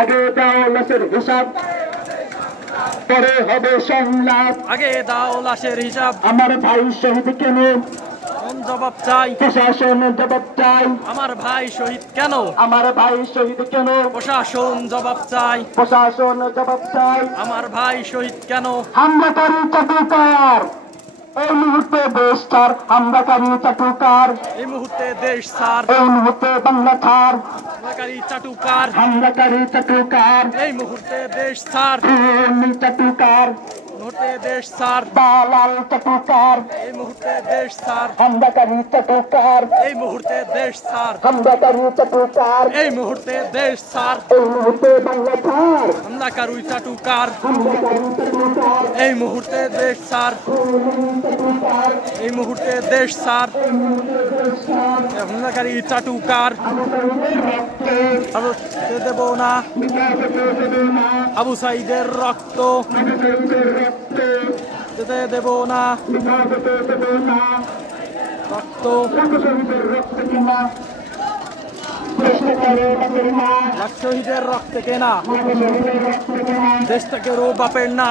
আগে দাও লাশের হিসাব, পরে হবে সংলাপ। আগে দাও লাশের হিসাব, আমার ভাই শহীদ কেন, কোন জবাব চাই? প্রশাসন জবাব চাই। আমার ভাই শহীদ কেন? আমার ভাই শহীদ কেন, প্রশাসন জবাব চাই। প্রশাসন জবাব চাই। আমার ভাই শহীদ কেন? হামলাকারী চাটুকার এই মুহূর্তে দেশ ছাড়, হামলাকারী চাটুকার এই মুহূর্তে দেশ ছাড়, এই মুহূর্তে বাংলা ছাড়। হামলাকারী চাটুকার হামলাকারী চাটুকার এই মুহূর্তে দেশ ছাড়, খুনি চাটুকার মুহূর্তে দেশ ছাড়, দালাল চাটুকার এই মুহূর্তে দেশ ছাড়, হামলাকারী চাটুকার এই মুহূর্তে দেশ ছাড়, হামলাকারী চাটুকার এই মুহূর্তে দেশ ছাড়, এই মুহূর্তে বাংলা ছাড়। হামলাকারী চাটুকার হামলাকারী চাটুকার এই মুহূর্তে দেশ ছাড়, এই মুহূর্তে দেশ ছাড়, হামলাকারী চাটুকার দেব না আবু সাইদের রক্ত, যেতে দেব না রক্ত। লাখ শহীদের রক্তে কেনা দেশটাকে রো বাপের না।